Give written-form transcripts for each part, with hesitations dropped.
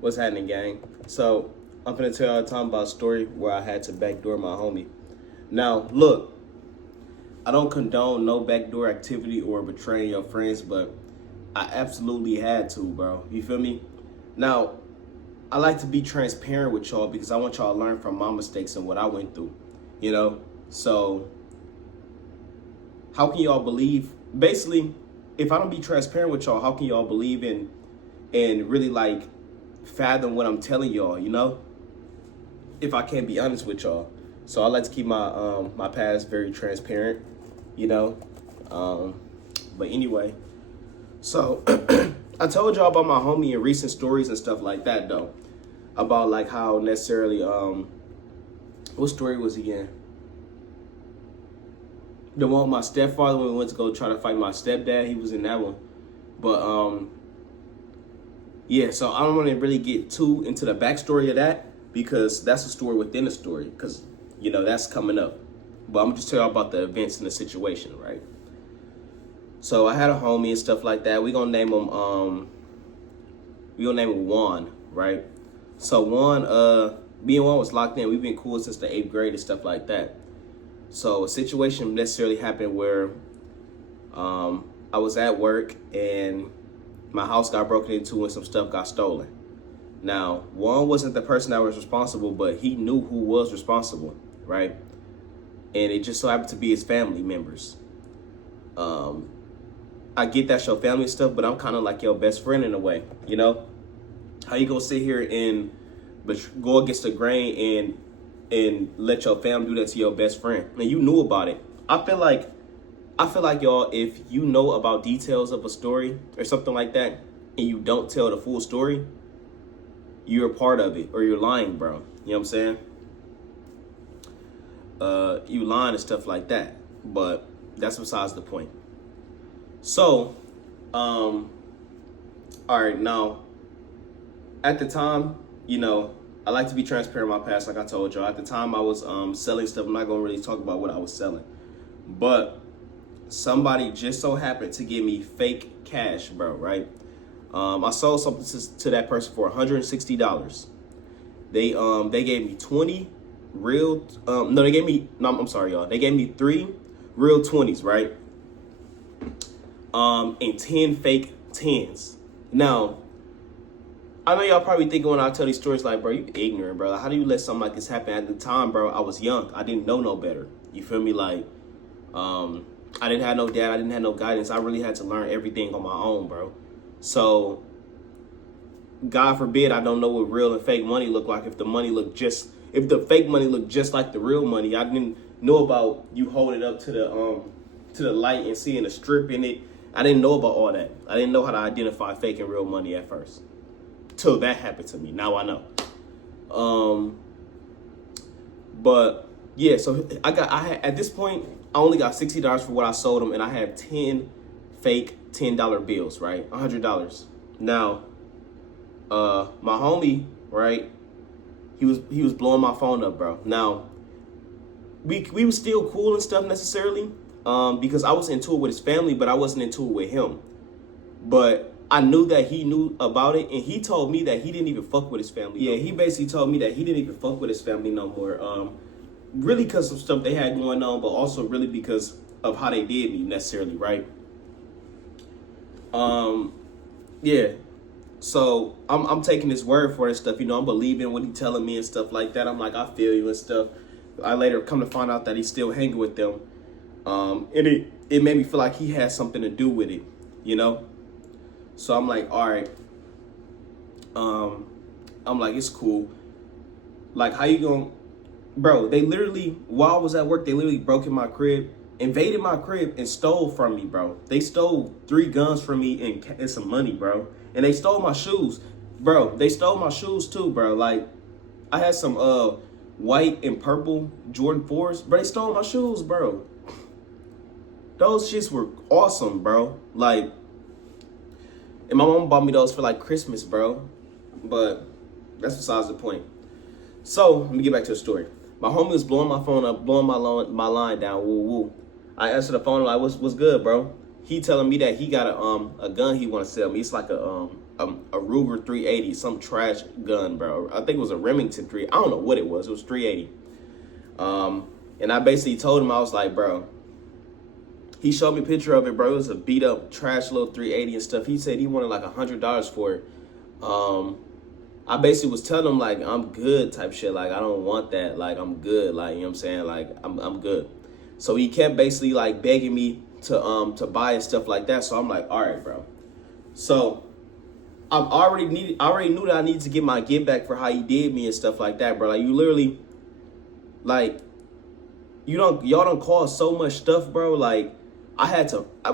What's happening, gang? So, I'm finna tell y'all time about a story where I had to backdoor my homie. Now, look, I don't condone no backdoor activity or betraying your friends, but I absolutely had to, bro. You feel me? Now, I like to be transparent with y'all because I want y'all to learn from my mistakes and what I went through, you know? So, how can y'all believe? Basically, if I don't be transparent with y'all, how can y'all believe in and really like fathom what I'm telling y'all, you know? If I can't be honest with y'all. So I like to keep my past very transparent, you know? But anyway, so I told y'all about my homie and recent stories and stuff like that though. About like how necessarily what story was he in? The one with my stepfather when we went to go try to fight my stepdad, he was in that one. But yeah, so I don't want to really get too into the backstory of that because that's a story within a story because, you know, that's coming up. But I'm just telling y'all about the events and the situation, right? So I had a homie and stuff like that. We gonna name him Juan, right? So Juan, me and Juan was locked in. We've been cool since the 8th grade and stuff like that. So a situation necessarily happened where I was at work and my house got broken into and some stuff got stolen. Now, Juan wasn't the person that was responsible, but he knew who was responsible, right? And it just so happened to be his family members. I get that's your family stuff, but I'm kind of like your best friend in a way, you know? How you gonna sit here and go against the grain and let your family do that to your best friend? And you knew about it. I feel like y'all, if you know about details of a story or something like that, and you don't tell the full story, you're a part of it or you're lying, bro. You know what I'm saying? You lying and stuff like that, but that's besides the point. So, all right, now, at the time, you know, I like to be transparent in my past, like I told y'all. At the time, I was selling stuff. I'm not gonna really talk about what I was selling, but somebody just so happened to give me fake cash, bro, right? I sold something to that person for $160. They gave me 20 real, I'm sorry, y'all. They gave me 3 real 20s, right? And 10 fake 10s. Now, I know y'all probably thinking when I tell these stories like, bro, you ignorant, bro. How do you let something like this happen? At the time, bro, I was young. I didn't know no better. You feel me? Like, I didn't have no dad. I didn't have no guidance. I really had to learn everything on my own, bro. So, God forbid I don't know what real and fake money look like. If the fake money looked just like the real money, I didn't know about you holding it up to the light and seeing a strip in it. I didn't know about all that. I didn't know how to identify fake and real money at first. Till that happened to me. Now I know. But yeah, so I had at this point I only got $60 for what I sold them, and I have 10 fake $10 bills, right? $100. Now, my homie, right? He was blowing my phone up, bro. Now, we was still cool and stuff necessarily, because I was into it with his family, but I wasn't into it with him. But I knew that he knew about it, and he told me that he didn't even fuck with his family. Yeah, he basically told me that he didn't even fuck with his family no more. Really because of stuff they had going on, but also really because of how they did me necessarily, right? Yeah. So I'm taking his word for it and stuff. You know, I'm believing what he's telling me and stuff like that. I'm like, I feel you and stuff. I later come to find out that he's still hanging with them. And it made me feel like he had something to do with it, you know? So I'm like, all right. I'm like, it's cool. Like, how you gonna, bro, they literally, while I was at work, they literally broke in my crib, invaded my crib, and stole from me, bro. They stole 3 guns from me and some money, bro. And they stole my shoes. Bro, they stole my shoes too, bro. Like, I had some white and purple Jordan 4s, but they stole my shoes, bro. Those shits were awesome, bro. Like, and my mom bought me those for like Christmas, bro. But that's besides the point. So, let me get back to the story. My homie was blowing my phone up, blowing my line down, woo woo. I answered the phone like, what's good, bro? He telling me that he got a gun he want to sell me. It's like a a Ruger 380, some trash gun, bro. I think it was a Remington 3. I don't know what it was. It was 380. And I basically told him, I was like, bro. He showed me a picture of it, bro. It was a beat up trash little 380 and stuff. He said he wanted like $100 for it. I basically was telling him like I'm good type shit. Like I don't want that. Like I'm good. Like you know what I'm saying. Like I'm good. So he kept basically like begging me to buy and stuff like that. So I'm like, all right, bro. So I already knew that I needed to get my get back for how he did me and stuff like that, bro. Like you literally, like y'all don't cause so much stuff, bro. Like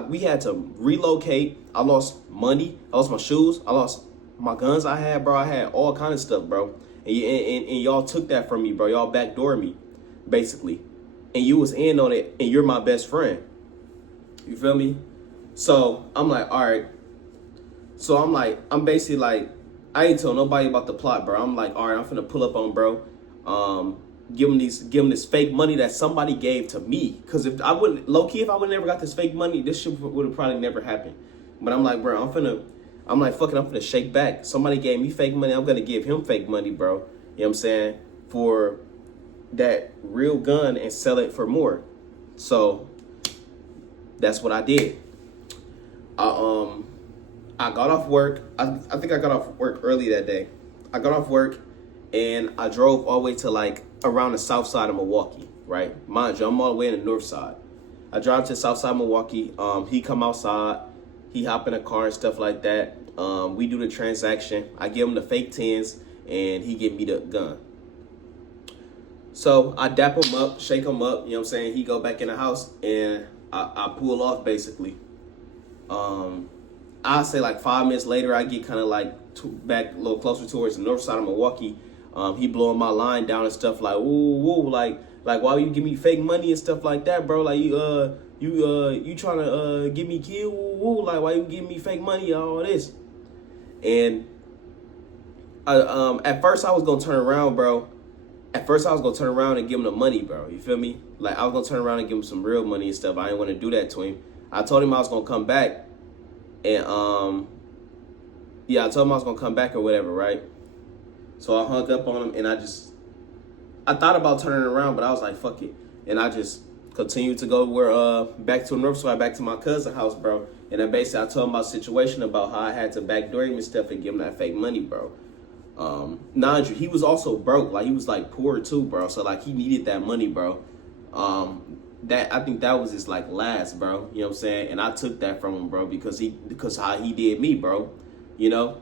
we had to relocate. I lost money. I lost my shoes. I lost my guns I had, bro. I had all kind of stuff, bro. And y'all took that from me, bro. Y'all backdoored me, basically. And you was in on it, and you're my best friend. You feel me? So I'm like, all right. So I'm basically like, I ain't tell nobody about the plot, bro. I'm like, all right, I'm finna pull up on bro. Give him this fake money that somebody gave to me. Cause if I wouldn't, low key, if I would never got this fake money, this shit would have probably never happened. But I'm like, bro, I'm like, fuck it, I'm finna shake back. Somebody gave me fake money, I'm gonna give him fake money, bro. You know what I'm saying? For that real gun and sell it for more. So that's what I did. I got off work. I think I got off work early that day. I got off work and I drove all the way to like around the south side of Milwaukee, right? Mind you, I'm all the way in the north side. I drive to the south side of Milwaukee. He come outside. He hop in a car and stuff like that. We do the transaction. I give him the fake tens and he give me the gun. So I dap him up, shake him up, you know what I'm saying? He go back in the house and I pull off basically. I say like 5 minutes later, I get kind of like back a little closer towards the north side of Milwaukee. He blowing my line down and stuff like, woo, like why you give me fake money and stuff like that, bro? Like you trying to get me killed, woo, like why you giving me fake money, all this? And at first I was gonna turn around, bro. At first I was gonna turn around and give him the money, bro. You feel me? Like I was gonna turn around and give him some real money and stuff. I didn't want to do that to him. I told him I was gonna come back. And I told him I was gonna come back or whatever, right? So I hung up on him and I thought about turning around, but I was like, fuck it. And I just continued to go back to the north side, back to my cousin's house, bro. And then basically I told him my situation about how I had to backdoor him and stuff and give him that fake money, bro. Mind you, he was also broke, like he was like poor too, bro. So like he needed that money, bro. I think that was his like last, bro. You know what I'm saying? And I took that from him, bro, because how he did me, bro. You know?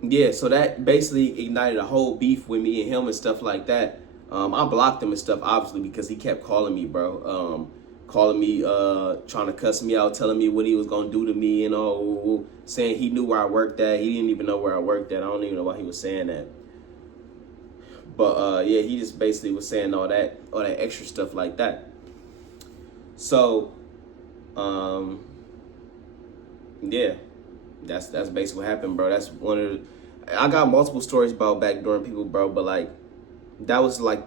Yeah, so that basically ignited a whole beef with me and him and stuff like that. I blocked him and stuff, obviously, because he kept calling me, bro. Calling me, trying to cuss me out, telling me what he was gonna do to me, and all, saying he knew where I worked at. He didn't even know where I worked at. I don't even know why he was saying that. But yeah, he just basically was saying all that extra stuff like that. So, yeah, that's basically what happened, bro. That's I got multiple stories about backdooring people, bro, but like that was like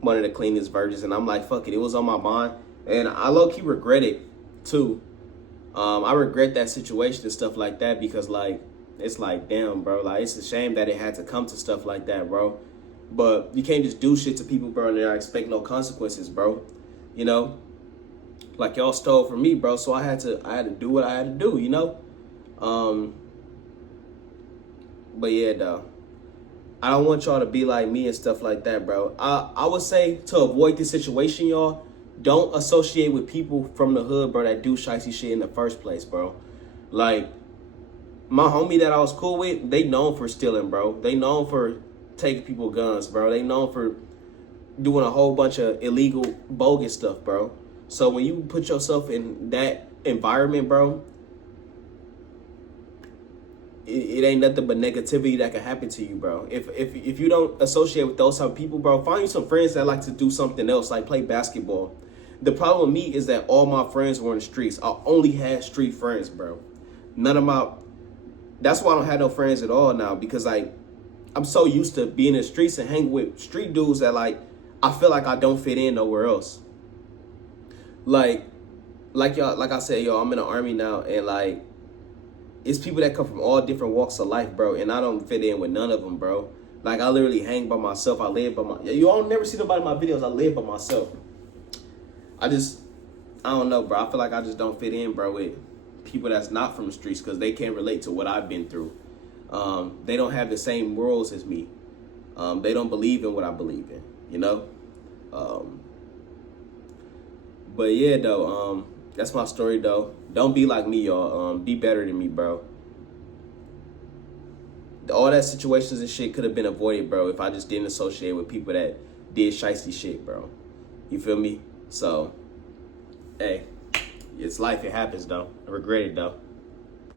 one of the cleanest versions, and I'm like, fuck it, it was on my mind, and I low-key regret it too. I regret that situation and stuff like that because like it's like, damn, bro, like it's a shame that it had to come to stuff like that, bro. But you can't just do shit to people, bro, and I expect no consequences, bro. You know, like y'all stole from me, bro. So I had to do what I had to do, you know. But yeah, though, I don't want y'all to be like me and stuff like that, bro. I would say to avoid this situation, y'all, don't associate with people from the hood, bro, that do shicey shit in the first place, bro. Like my homie that I was cool with, they known for stealing, bro. They known for taking people guns, bro. They known for doing a whole bunch of illegal, bogus stuff, bro. So when you put yourself in that environment, bro, it ain't nothing but negativity that can happen to you, bro. If you don't associate with those type of people, bro, find you some friends that like to do something else, like play basketball. The problem with me is that all my friends were in the streets. I only had street friends, bro. That's why I don't have no friends at all now, because like I'm so used to being in the streets and hanging with street dudes that like I feel like I don't fit in nowhere else. Like like y'all, like I said, yo, I'm in the army now, and like it's people that come from all different walks of life, bro, and I don't fit in with none of them, bro. Like I literally hang by myself. I live by my. You all never see nobody in my videos. I live by myself. I just, I don't know, bro. I feel like I just don't fit in, bro, with people that's not from the streets because they can't relate to what I've been through. They don't have the same morals as me. They don't believe in what I believe in, you know? But yeah, though, that's my story, though. Don't be like me, y'all. Be better than me, bro. All that situations and shit could have been avoided, bro, if I just didn't associate with people that did shiesty shit, bro. You feel me? So, hey, it's life. It happens, though. I regret it, though.